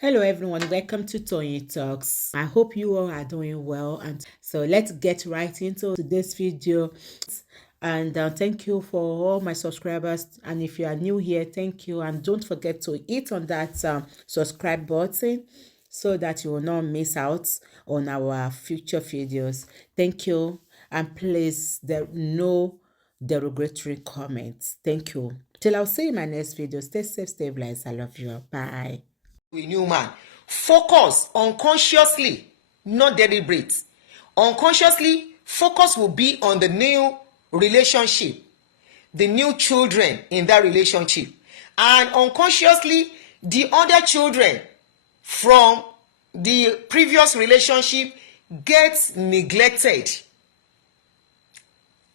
Hello everyone, welcome to Tony Talks. I hope you all are doing well, and so let's get right into today's video. And thank you for all my subscribers, and if you are new here, thank you, and don't forget to hit on that subscribe button so that you will not miss out on our future videos. Thank you, and please there no derogatory comments. Thank you. Till I'll see you in my next video. Stay safe, stay blessed. I love you. Bye. A new man. Focus unconsciously, not deliberate. Unconsciously, focus will be on the new relationship, the new children in that relationship. And unconsciously, the other children from the previous relationship gets neglected.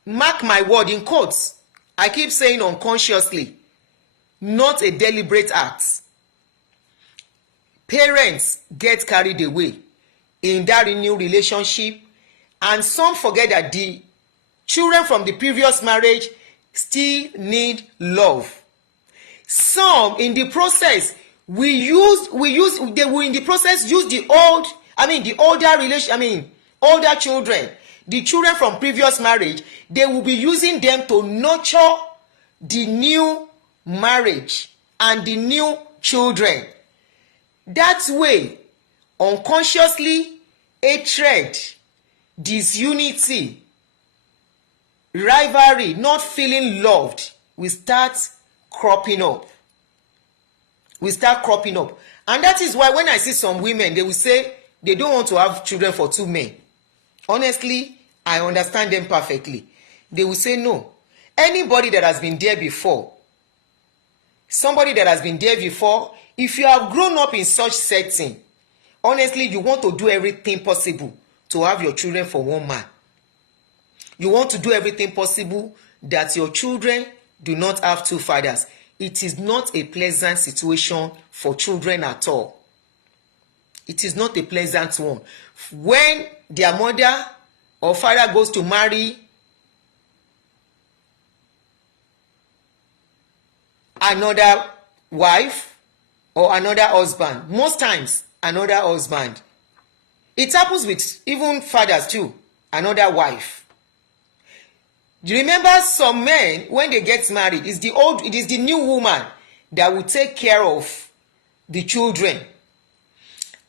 Mark my word in quotes. I keep saying unconsciously, not a deliberate act. Parents get carried away in that new relationship, and some forget that the children from the previous marriage still need love. Some in the process they will in the process use the older children, the children from previous marriage, they will be using them to nurture the new marriage and the new children. That way, unconsciously, hatred, disunity, rivalry, not feeling loved will start cropping up. And that is why when I see some women, they will say they don't want to have children for two men. Honestly, I understand them perfectly. They will say no. Anybody that has been there before, if you have grown up in such setting, honestly, you want to do everything possible to have your children for one man. You want to do everything possible that your children do not have two fathers. It is not a pleasant situation for children at all. It is not a pleasant one. When their mother or father goes to marry another wife or another husband, most times another husband. It happens with even fathers too, another wife. Do you remember some men, when they get married, it is the new woman that will take care of the children,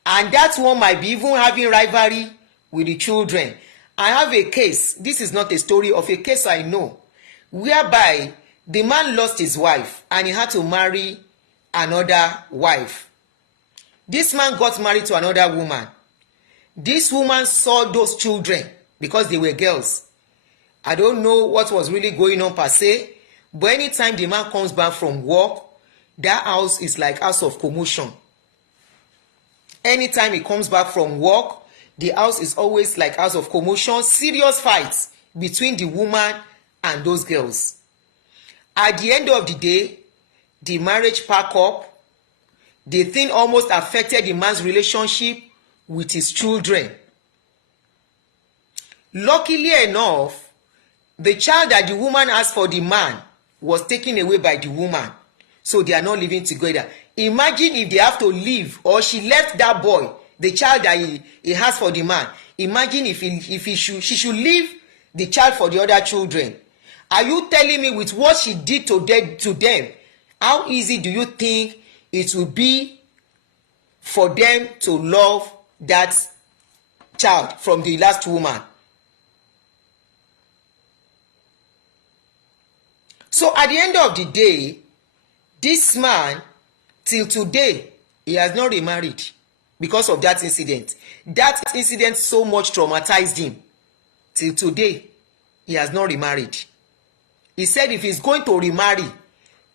and that one might be even having rivalry with the children. I have a case, this is not a story, of a case I know, whereby the man lost his wife and he had to marry another wife. This man got married to another woman. This woman saw those children because they were girls. I don't know what was really going on per se, but anytime the man comes back from work, that house is like house of commotion. Anytime he comes back from work, the house is always like house of commotion, serious fights between the woman and those girls. At the end of the day, the marriage pack up. The thing almost affected the man's relationship with his children. Luckily enough, the child that the woman asked for the man was taken away by the woman, so they are not living together. Imagine if they have to leave, or she left that boy, the child that he has for the man. Imagine if she should leave the child for the other children. Are you telling me with what she did to them, how easy do you think it will be for them to love that child from the last woman? So at the end of the day, this man, till today, he has not remarried because of that incident. That incident so much traumatized him. Till today, he has not remarried. He said if he's going to remarry,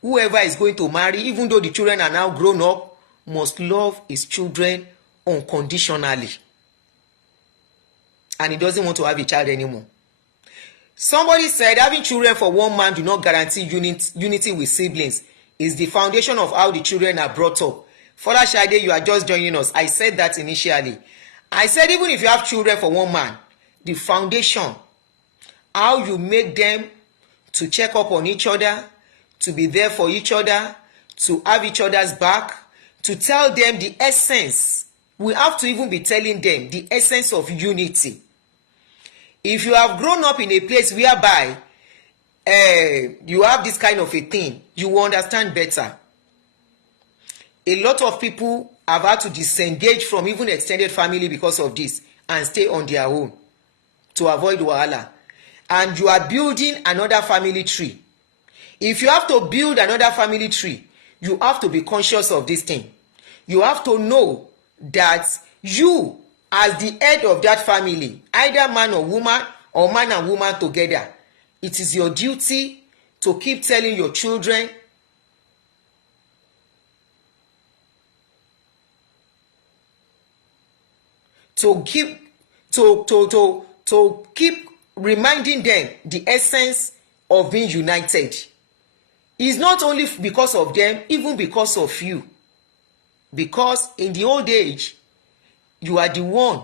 whoever is going to marry, even though the children are now grown up, must love his children unconditionally. And he doesn't want to have a child anymore. Somebody said having children for one man do not guarantee unity with siblings. Is the foundation of how the children are brought up. Father Shade, you are just joining us. I said that initially. I said even if you have children for one man, the foundation, how you make them to check up on each other, to be there for each other, to have each other's back, to tell them the essence. We have to even be telling them the essence of unity. If you have grown up in a place whereby you have this kind of a thing, you will understand better. A lot of people have had to disengage from even extended family because of this and stay on their own to avoid wahala. And you are building another family tree. If you have to build another family tree, you have to be conscious of this thing. You have to know that you, as the head of that family, either man or woman, or man and woman together, it is your duty to keep telling your children to keep reminding them the essence of being united. It's not only because of them, even because of you. Because in the old age, you are the one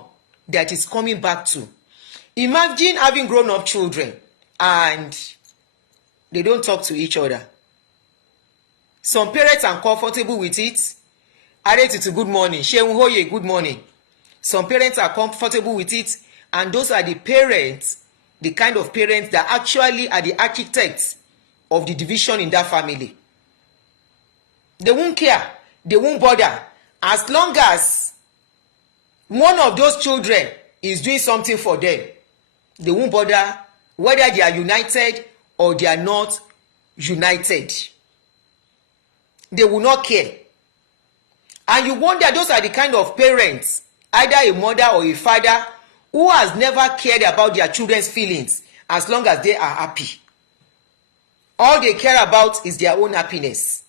that is coming back to. Imagine having grown up children and they don't talk to each other. Some parents are comfortable with it. Adetutu, good morning. Sheun Hoye, good morning. Some parents are comfortable with it, and those are the parents, the kind of parents that actually are the architects of the division in that family. They won't care. They won't bother. As long as one of those children is doing something for them, they won't bother whether they are united or they are not united. They will not care. And you wonder, those are the kind of parents, either a mother or a father, who has never cared about their children's feelings as long as they are happy. All they care about is their own happiness.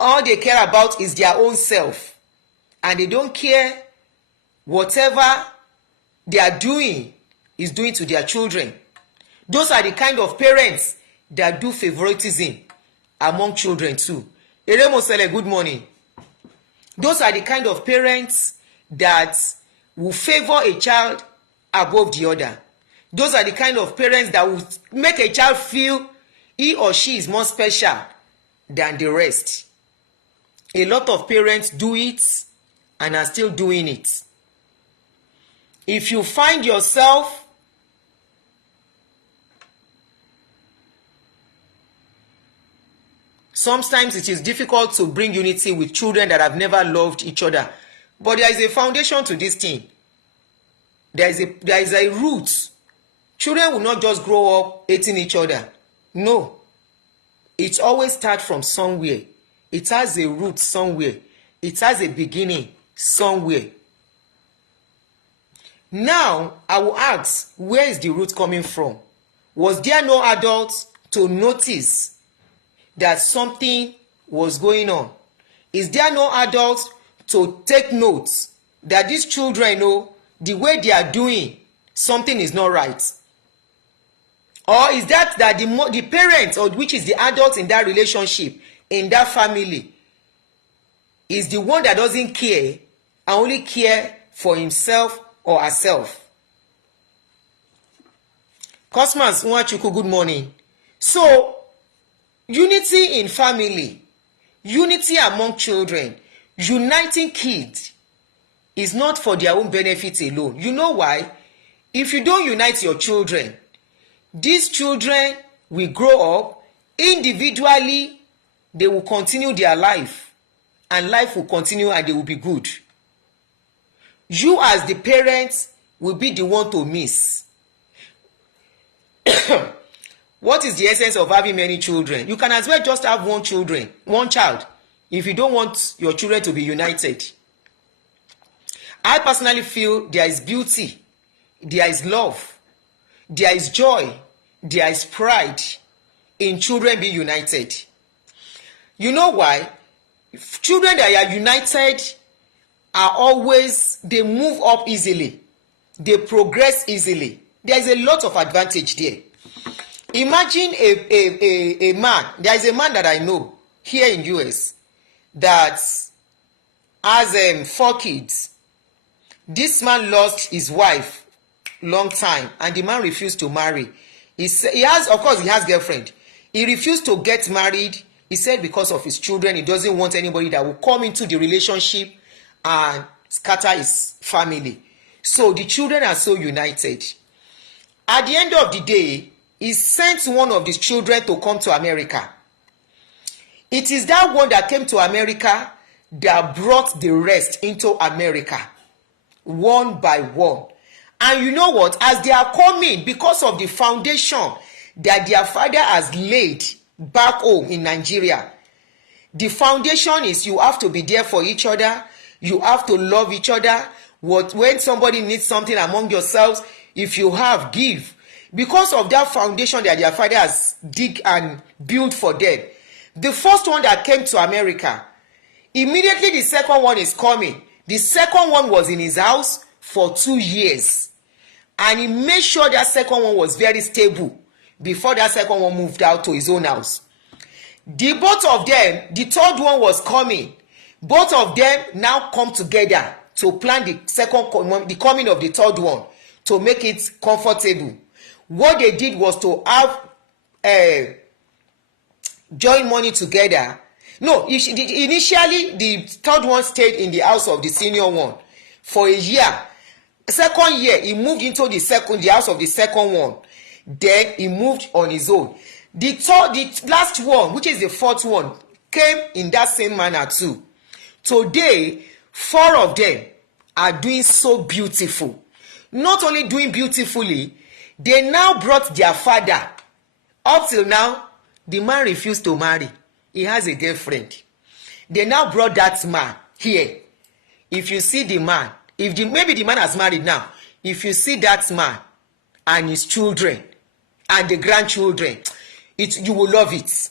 All they care about is their own self. And they don't care whatever they are doing is doing to their children. Those are the kind of parents that do favoritism among children too. Eremosele, good morning. Those are the kind of parents that will favor a child above the other. Those are the kind of parents that will make a child feel he or she is more special than the rest. A lot of parents do it and are still doing it. If you find yourself sometimes it is difficult to bring unity with children that have never loved each other. But there is a foundation to this thing. There is a root. Children will not just grow up hating each other. No. It always starts from somewhere. It has a root somewhere. It has a beginning somewhere. Now, I will ask, where is the root coming from? Was there no adult to notice that something was going on? Is there no adult to take notes that these children know the way they are doing something is not right? Or is that the parent, or which is the adult in that relationship, in that family, is the one that doesn't care and only care for himself or herself? Cosmas Nwachukwu, good morning. So, unity in family, unity among children, uniting kids is not for their own benefit alone. You know why? If you don't unite your children, these children will grow up individually. They will continue their life, and life will continue, and they will be good. You as the parents will be the one to miss. What is the essence of having many children? You can as well just have one child, if you don't want your children to be united. I personally feel there is beauty, there is love, there is joy, there is pride in children being united. You know why? Children that are united are always, they move up easily, they progress easily. There is a lot of advantage there. Imagine a man. There is a man that I know here in US that has 4 kids. This man lost his wife long time, and the man refused to marry. He has, of course, he has girlfriend. He refused to get married. He said because of his children, he doesn't want anybody that will come into the relationship and scatter his family. So the children are so united. At the end of the day, he sent one of his children to come to America. It is that one that came to America that brought the rest into America, one by one. And you know what? As they are coming, because of the foundation that their father has laid back home in Nigeria, the foundation is you have to be there for each other, you have to love each other. When somebody needs something among yourselves, if you have, give. Because of that foundation that their father has dig and built for them, the first one that came to America, immediately the second one is coming. The second one was in his house for 2 years, and he made sure that second one was very stable before that second one moved out to his own house. The both of them, the third one was coming. Both of them now come together to plan the coming of the third one, to make it comfortable. What they did was to have join money together. No, initially the third one stayed in the house of the senior one for a year. Second year, he moved into the house of the second one. Then he moved on his own. The last one, which is the fourth one, came in that same manner too. Today, 4 of them are doing so beautiful. Not only doing beautifully, they now brought their father. Up till now, the man refused to marry. He has a girlfriend. They now brought that man here. If you see the man, maybe the man has married now. If you see that man and his children and the grandchildren, you will love it.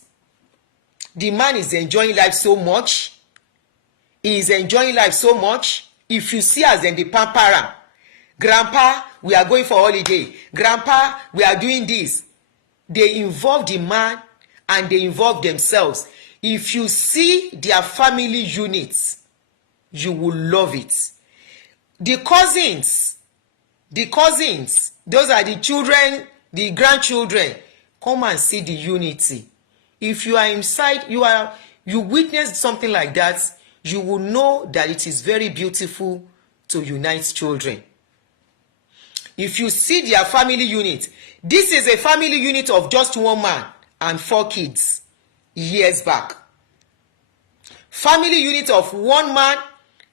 The man is enjoying life so much. He is enjoying life so much. If you see as in the pampara, grandpa, we are going for holiday. Grandpa, we are doing this. They involve the man and they involve themselves. If you see their family units, you will love it. The cousins, those are the children, the grandchildren. Come and see the unity. If you are inside, you witness something like that, you will know that it is very beautiful to unite children. If you see their family unit, this is a family unit of just one man and 4 kids years back. Family unit of one man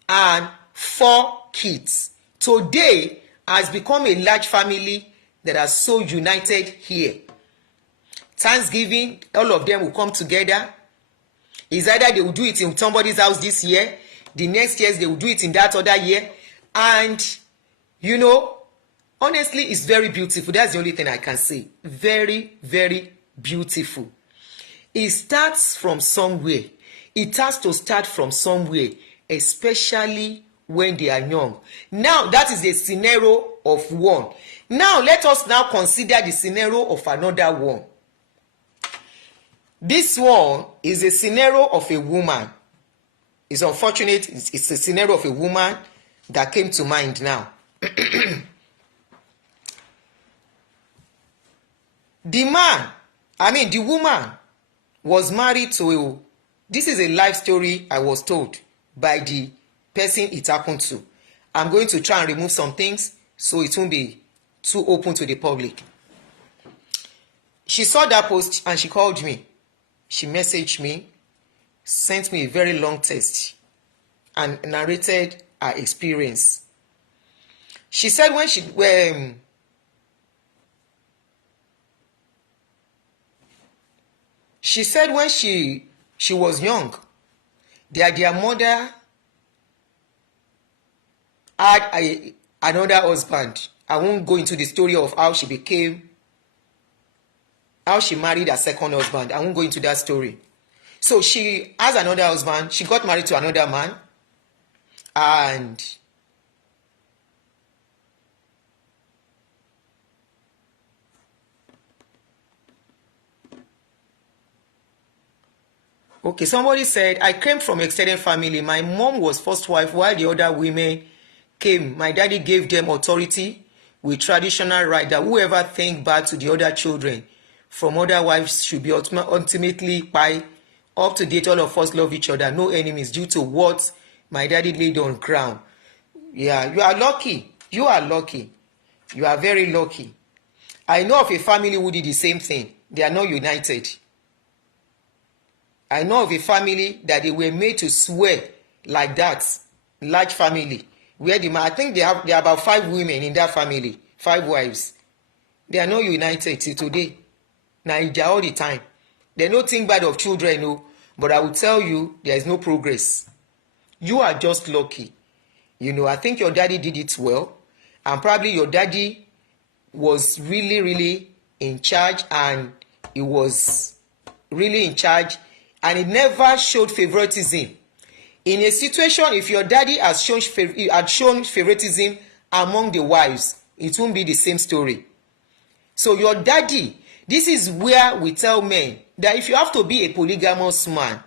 and 4 kids. Today has become a large family that are so united here. Thanksgiving, all of them will come together. It's either they will do it in somebody's house this year, the next year they will do it in that other year. And, honestly, it's very beautiful. That's the only thing I can say. Very, very beautiful. It starts from somewhere. It has to start from somewhere, especially when they are young. Now, that is the scenario of one. Now, let us now consider the scenario of another one. This one is a scenario of a woman. It's unfortunate. It's a scenario of a woman that came to mind now. The woman was married to this is a life story I was told by the person it happened to. I'm going to try and remove some things so it won't be too open to the public. She saw that post and she called me. She messaged me, sent me a very long text, and narrated her experience. She said when she was young, their mother had another husband. I won't go into the story of how she married her second husband. I won't go into that story. So she has another husband. She got married to another man. And okay, somebody said, I came from extended family. My mom was first wife while the other women came. My daddy gave them authority with traditional right that whoever think bad to the other children from other wives should be ultimately by Up to date, all of us love each other, no enemies, due to what my daddy laid on ground. Yeah, you are lucky. You are lucky. You are very lucky. I know of a family who did the same thing. They are not united. I know of a family that they were made to swear like that. Large family. Where I think there are about 5 women in that family. 5 wives. They are not united till today. Naija all the time. They don't think bad of children, no. But I will tell you, there is no progress. You are just lucky. I think your daddy did it well. And probably your daddy was really, really in charge. And he was really in charge. And he never showed favoritism. In a situation, if your daddy had shown favoritism among the wives, it won't be the same story. So your daddy, this is where we tell men that if you have to be a polygamous man,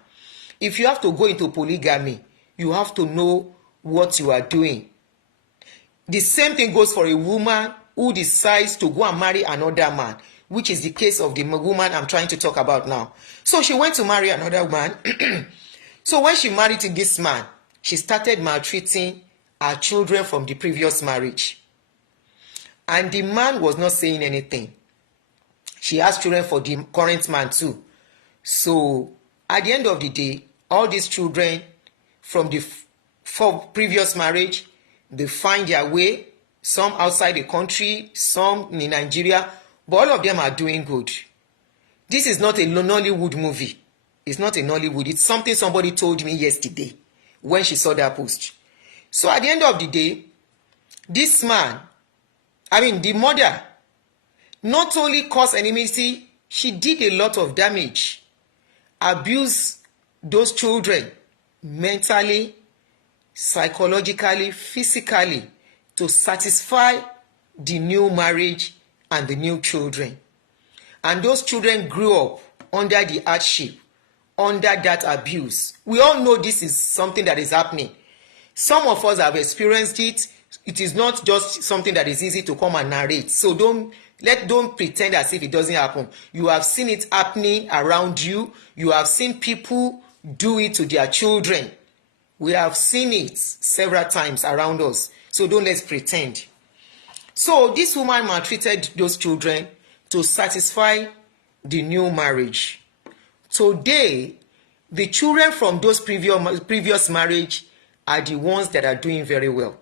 if you have to go into polygamy, you have to know what you are doing. The same thing goes for a woman who decides to go and marry another man, which is the case of the woman I'm trying to talk about now. So she went to marry another man. So when she married this man, she started maltreating her children from the previous marriage. And the man was not saying anything. She has children for the current man too. So at the end of the day, all these children from the previous marriage, they find their way, some outside the country, some in Nigeria, but all of them are doing good. This is not a Nollywood movie. It's not a Nollywood. It's something somebody told me yesterday when she saw that post. So at the end of the day, this man, the mother, not only caused enmity, she did a lot of damage. Abused those children mentally, psychologically, physically, to satisfy the new marriage and the new children. And those children grew up under the hardship, under that abuse. We all know this is something that is happening. Some of us have experienced it. It is not just something that is easy to come and narrate. So don't pretend as if it doesn't happen. You have seen it happening around you. You have seen people do it to their children. We have seen it several times around us. So let's pretend. So this woman maltreated those children to satisfy the new marriage. Today, the children from those previous marriage are the ones that are doing very well.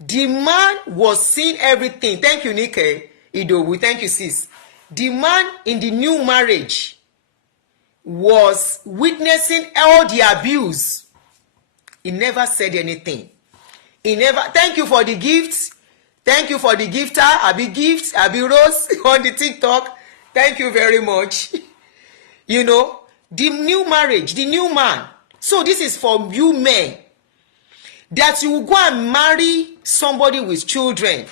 The man was seeing everything. Thank you, Nike Idowu. Thank you, sis. The man in the new marriage was witnessing all the abuse. He never said anything. Thank you for the gifts. Thank you for the gifter. Abi Rose on the TikTok. Thank you very much. The new marriage, the new man. So this is for you men. That you will go and marry somebody with children.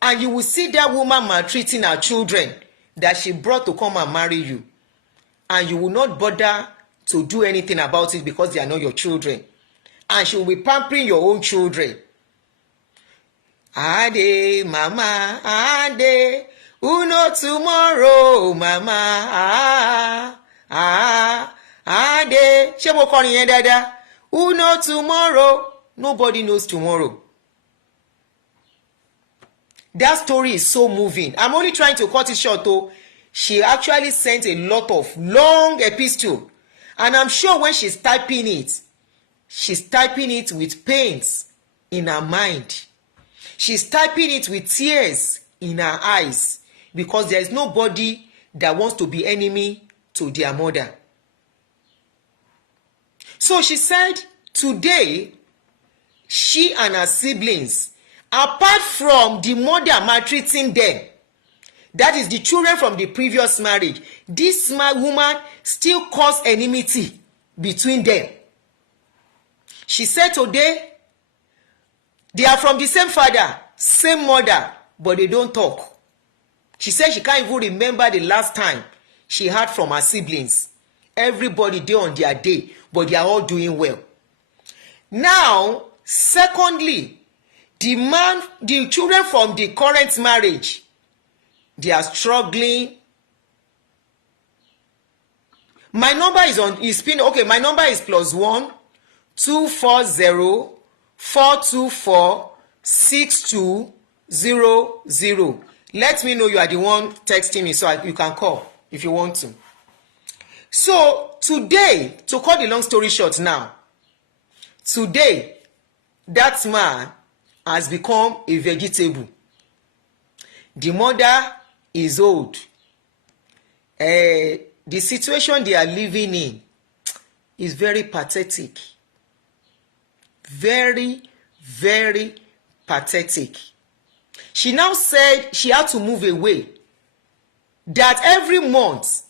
And you will see that woman maltreating her children that she brought to come and marry you. And you will not bother to do anything about it because they are not your children. And she will be pampering your own children. Ade, mama, ade, uno tomorrow, mama, ade. Ṣé mo kọrin yẹn dáadáa? Uno tomorrow. Nobody knows tomorrow. That story is so moving. I'm only trying to cut it short though. She actually sent a lot of long epistle. And I'm sure when she's typing it with pains in her mind. She's typing it with tears in her eyes. Because there is nobody that wants to be enemy to their mother. So she said, today, she and her siblings, apart from the mother maltreating them, that is the children from the previous marriage, this woman still caused enmity between them. She said today, they are from the same father, same mother, but they don't talk. She said she can't even remember the last time she heard from her siblings. Everybody dey on their day, but they are all doing well. Now, secondly, the children from the current marriage, they are struggling. My number is pin. Okay, my number is +1 240 424 6200. Let me know you are the one texting me, so you can call if you want to. So today, to cut the long story short now, today that man has become a vegetable. The mother is old. The situation they are living in is very pathetic. Very, very pathetic. She now said she had to move away. That every month,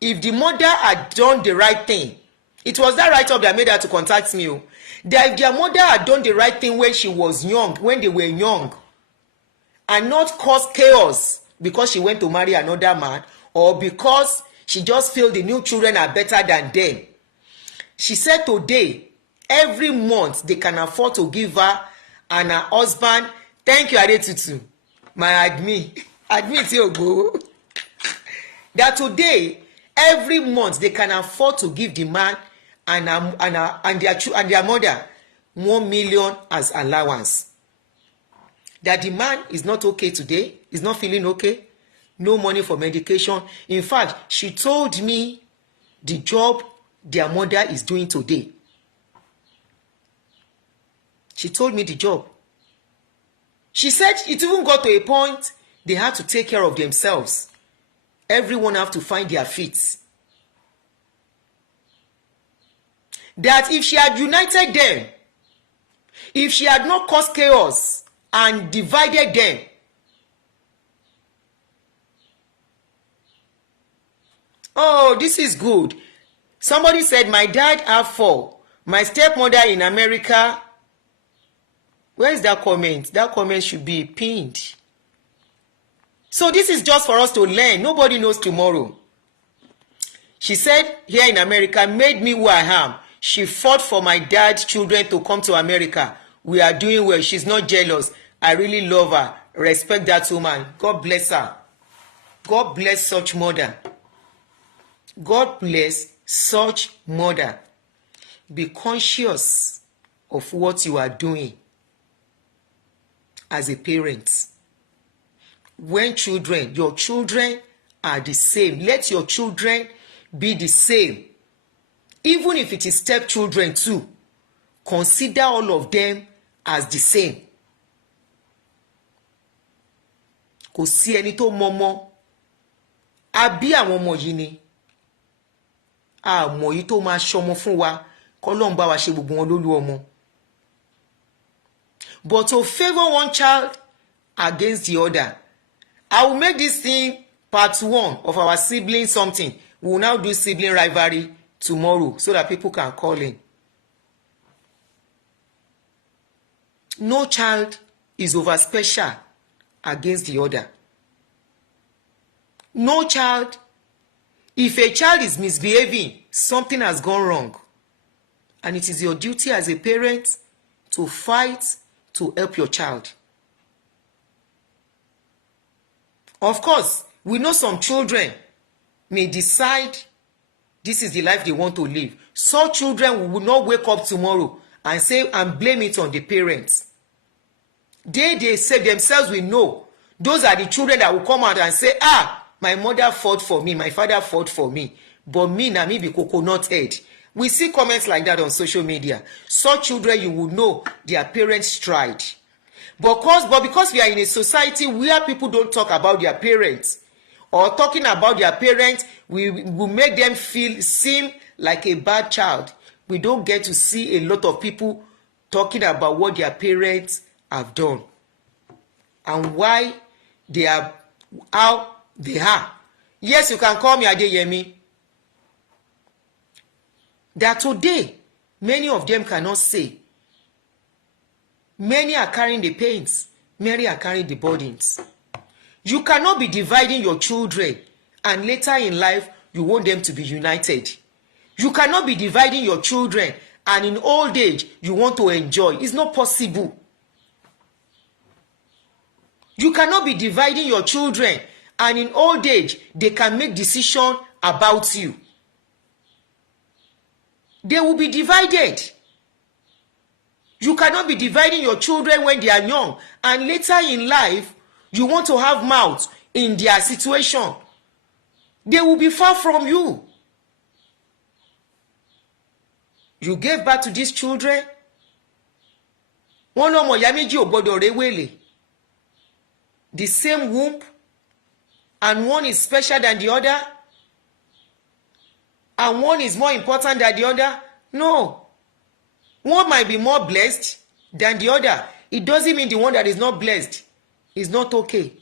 if the mother had done the right thing, it was that write-up that made her to contact me. That if their mother had done the right thing when she was young, when they were young, and not cause chaos because she went to marry another man, or because she just feel the new children are better than them. She said today, every month they can afford to give her and her husband. Thank you, Adetutu, my admin. Admit you go. That today, every month they can afford to give the man and their mother 1 million as allowance. That the man is not okay today, is not feeling okay, no money for medication. In fact, she told me the job their mother is doing today. She told me the job. She said it even got to a point they had to take care of themselves. Everyone have to find their feet. That if she had united them, if she had not caused chaos and divided them, oh, this is good. Somebody said, my dad have 4. My stepmother in America. Where is that comment? That comment should be pinned. So this is just for us to learn. Nobody knows tomorrow. She said, here in America, made me who I am. She fought for my dad's children to come to America. We are doing well. She's not jealous. I really love her. Respect that woman. God bless her. God bless such mother. God bless such mother. Be conscious of what you are doing as a parent. When children, your children are the same. Let your children be the same. Even if it is stepchildren too, consider all of them as the same. Kò sí ẹni tó mọmọ. Àbí àwọn ọmọ yìí ni. Àmọ́ yìí tó máa ṣọmọ fún wa, k'Ọlọ́run bá wa ṣe gbogbo wọn lólú ọmọ. But to favor one child against the other, I will make this thing part 1 of our sibling something. We will now do sibling rivalry tomorrow so that people can call in. No child is over special against the other. No child. If a child is misbehaving, something has gone wrong. And it is your duty as a parent to fight to help your child. Of course, we know some children may decide this is the life they want to live. Some children will not wake up tomorrow and say and blame it on the parents. They say themselves will know. Those are the children that will come out and say, my mother fought for me, my father fought for me, but me na me be coconut head. We see comments like that on social media. Such children, you will know their parents tried. But because we are in a society where people don't talk about their parents, or talking about their parents we will make them seem like a bad child. We don't get to see a lot of people talking about what their parents have done and why they are how they are. Yes, you can call me Adeyemi. That today, many of them cannot say. Many are carrying the pains. Many are carrying the burdens. You cannot be dividing your children and later in life, you want them to be united. You cannot be dividing your children and in old age, you want to enjoy. It's not possible. You cannot be dividing your children and in old age, they can make decisions about you. they will be divided. You cannot be dividing your children when they are young, and later in life, you want to have mouth in their situation. They will be far from you. You gave birth to these children. One ọmọ ìyá méjì ò gbọdọ̀ rewele. The same womb, and one is special than the other, and one is more important than the other. No. One might be more blessed than the other. It doesn't mean the one that is not blessed is not okay.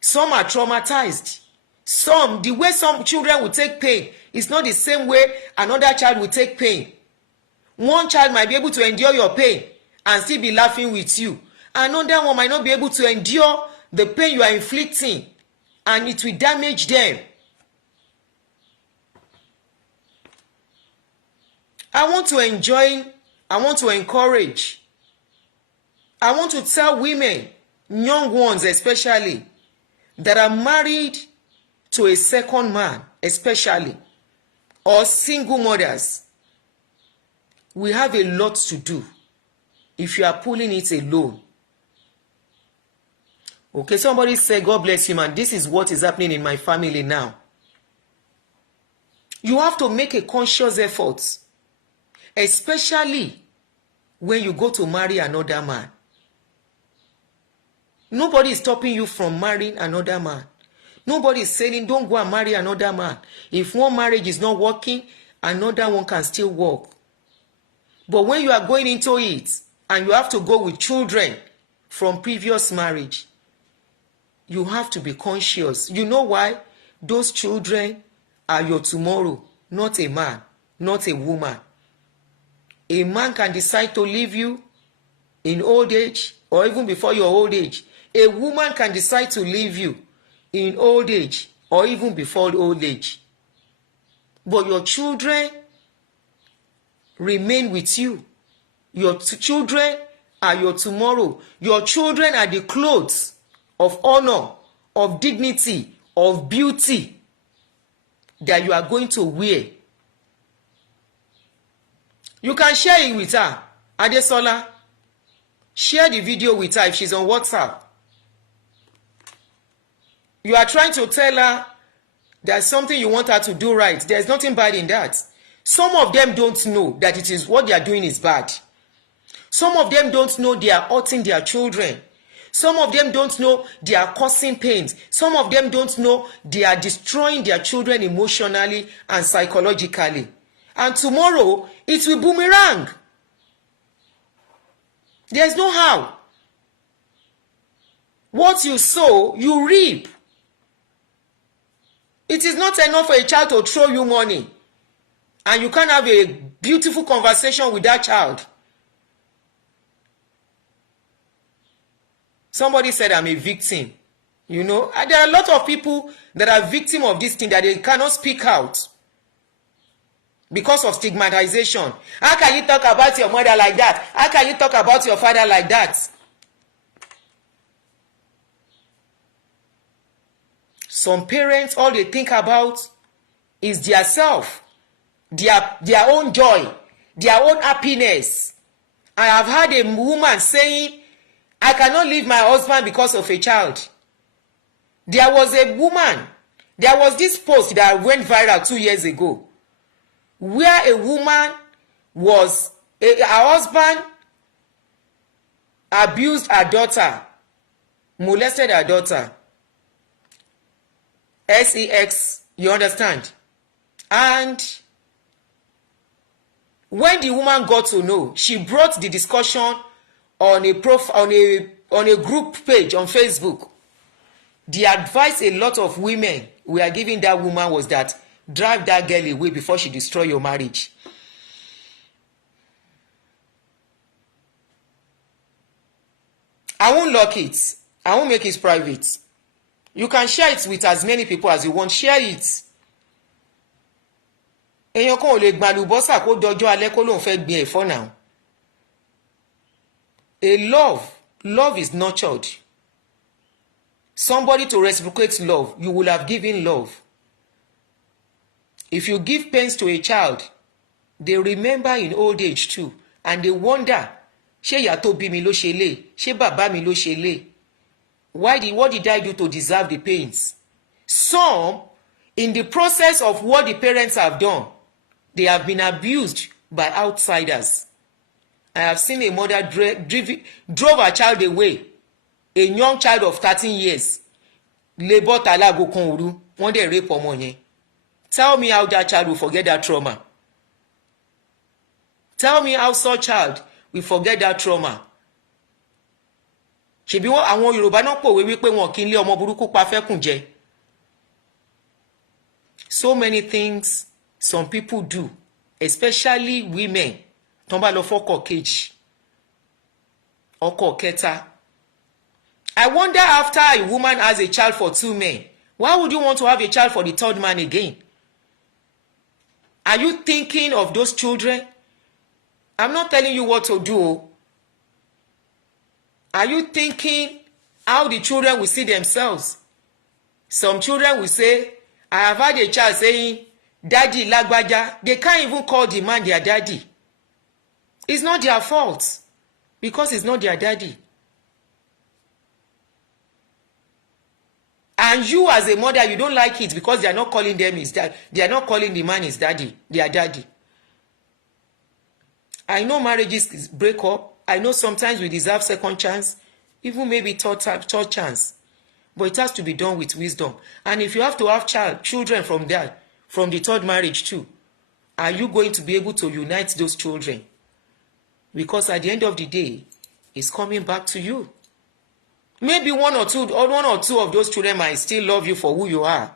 Some are traumatized. The way some children will take pain is not the same way another child will take pain. One child might be able to endure your pain and still be laughing with you. Another one might not be able to endure the pain you are inflicting, and it will damage them. I want to encourage, I want to tell women, young ones especially, that are married to a second man, especially, or single mothers, we have a lot to do if you are pulling it alone. Okay, somebody said, God bless you, man. This is what is happening in my family now. You have to make a conscious effort, especially when you go to marry another man. Nobody is stopping you from marrying another man. Nobody is saying don't go and marry another man. If one marriage is not working, another one can still work. But when you are going into it and you have to go with children from previous marriage, you have to be conscious. You know why? Those children are your tomorrow, not a man, not a woman. A man can decide to leave you in old age or even before your old age. A woman can decide to leave you in old age or even before old age. But your children remain with you. Your children are your tomorrow. Your children are the clothes of honor, of dignity, of beauty that you are going to wear. You can share it with her. Adesola, share the video with her if she's on WhatsApp. You are trying to tell her there's something you want her to do right. There's nothing bad in that. Some of them don't know that it is what they are doing is bad. Some of them don't know they are hurting their children. Some of them don't know they are causing pains. Some of them don't know they are destroying their children emotionally and psychologically. And tomorrow, it will boomerang. There's no how. What you sow, you reap. It is not enough for a child to throw you money and you can't have a beautiful conversation with that child. Somebody said I'm a victim. You know, and there are a lot of people that are victim of this thing that they cannot speak out because of stigmatization. How can you talk about your mother like that? How can you talk about your father like that? Some parents, all they think about is their self, their own joy, their own happiness. I have heard a woman saying, I cannot leave my husband because of a child. There was a woman, there was this post that went viral 2 years ago, where a woman was, her husband abused her daughter, molested her daughter. Sex, you understand? And when the woman got to know, she brought the discussion on a group page on Facebook. The advice a lot of women were giving that woman was that drive that girl away before she destroy your marriage. I won't lock it. I won't make it private. You can share it with as many people as you want. Share it. Èèyàn kan ò lè gbàlùbọ́sà kó dọjọ́ alẹ́ kó lóun fẹ́ gbin ẹ̀fọ́ now. A love is nurtured. Somebody to reciprocate love, you will have given love. If you give pains to a child, they remember in old age too, and they wonder, ṣé ìyá tó bí mi ló ṣe lè, ṣé bàbá mi ló ṣe lè? What did I do to deserve the pains? Some, in the process of what the parents have done, they have been abused by outsiders. I have seen a mother drove her child away, a young child of 13 years. Labour talago kan òru, wọ́n dẹ̀ rape ọmọ yẹn. Tell me how that child will forget that trauma. Tell me how such child will forget that trauma. Ṣebí àwọn Yorùbá náà pòwe wípé wọn kì í lé ọmọ burúkú pa fẹ́kùn jẹ. So many things some people do, especially women, tọ́n bá lọ fọ́kọ kejì, ọkọ kẹta. I wonder, after a woman has a child for 2 men, why would you want to have a child for the 3rd man again? Are you thinking of those children? I'm not telling you what to do. Are you thinking how the children will see themselves? Some children will say, I have had a child saying, Daddy Lagbaja. They can't even call the man their daddy. It's not their fault, because it's not their daddy. And you as a mother, you don't like it because they are not calling them his dad. They are not calling the man his daddy, their daddy. I know marriages break up. I know sometimes we deserve second chance, even maybe third chance. But it has to be done with wisdom. And if you have to have children from that, from the 3rd marriage too, are you going to be able to unite those children? Because at the end of the day, it's coming back to you. Maybe one or two of those children might still love you for who you are.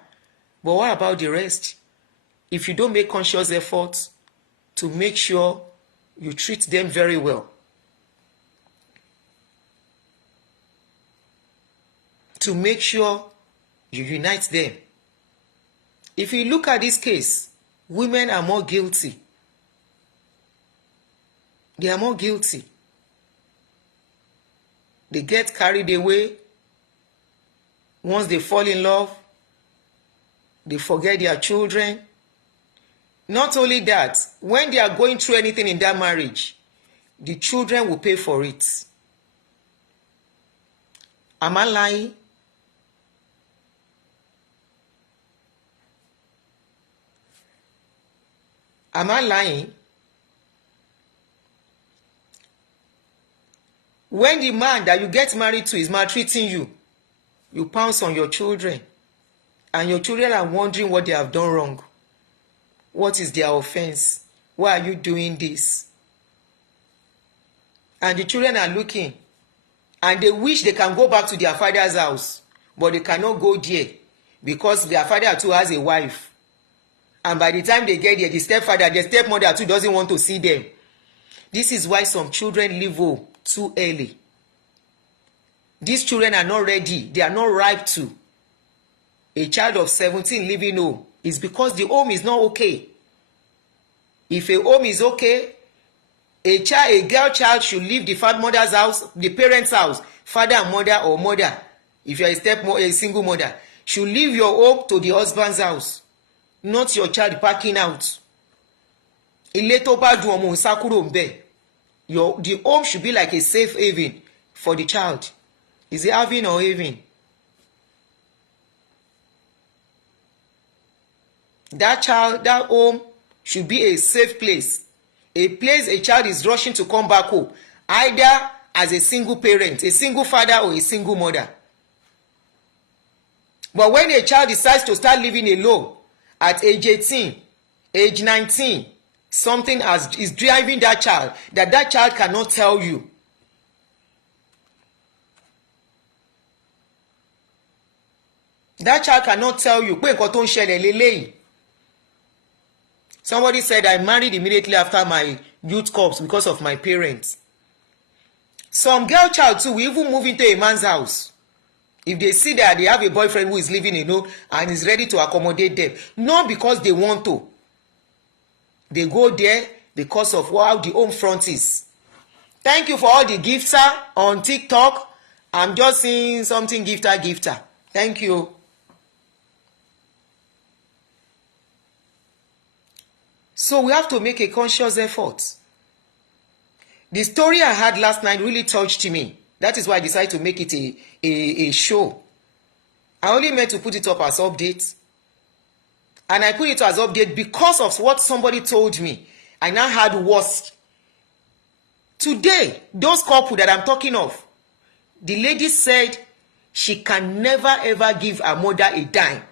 But what about the rest? If you don't make conscious efforts to make sure you treat them very well, to make sure you unite them. If you look at this case, women are more guilty. They are more guilty. They get carried away. Once they fall in love, they forget their children. Not only that, when they are going through anything in that marriage, the children will pay for it. Am I lying? Am I lying? When the man that you get married to is maltreating you, you pounce on your children, and your children are wondering what they have done wrong. What is their offense? Why are you doing this? And the children are looking, and they wish they can go back to their father's house, but they cannot go there because their father too has a wife. And by the time they get there, the stepmother too doesn't want to see them. This is why some children leave home too early. These children are not ready. They are not ripe to. A child of 17 leaving home is because the home is not okay. If a home is okay, a girl child should leave the mother's house, the parents' house, father and mother, or mother. If you are a single mother, should leave your home to the husband's house, not your child packing out. Ilé tó bá dùn ọmọ ń sá kúrò ńbẹ̀. The home should be like a safe haven for the child. Is it haven or haven? That home should be a safe place. A place a child is rushing to come back home, either as a single parent, a single father, or a single mother. But when a child decides to start living alone at age 18, age 19, something is driving that child that child cannot tell you. That child cannot tell you pé nǹkan tó ń ṣẹlẹ̀ lélẹ́yìí. Somebody said I married immediately after my youth corps because of my parents. Some girl child too will even move into a man's house if they see that they have a boyfriend who is living alone and is ready to accommodate them, not because they want to. They go there because of how the home front is. Thank you for all the gifter on TikTok. I'm just seeing something gifter. Thank you. So we have to make a conscious effort. The story I had last night really touched me. That is why I decided to make it a show. I only meant to put it up as update. And I put it as update because of what somebody told me. I now had worse. Today, those couple that I'm talking of, the lady said she can never ever give her mother a dime.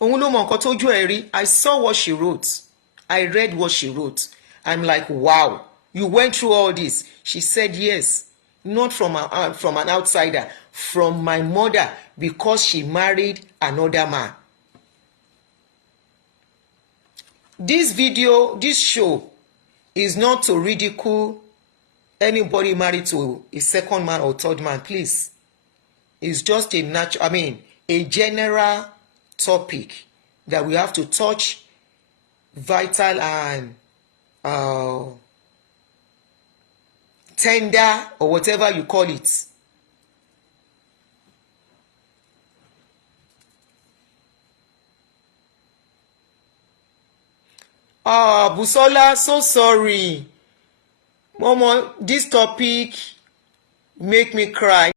I saw what she wrote. I read what she wrote. I'm like, wow, you went through all this. She said yes, not from an outsider, from my mother, because she married another man. This video, this show is not to ridicule anybody married to a second man or third man, please. It's just a general topic that we have to touch, vital and tender, or whatever you call it. Busola, so sorry. Momo, this topic make me cry.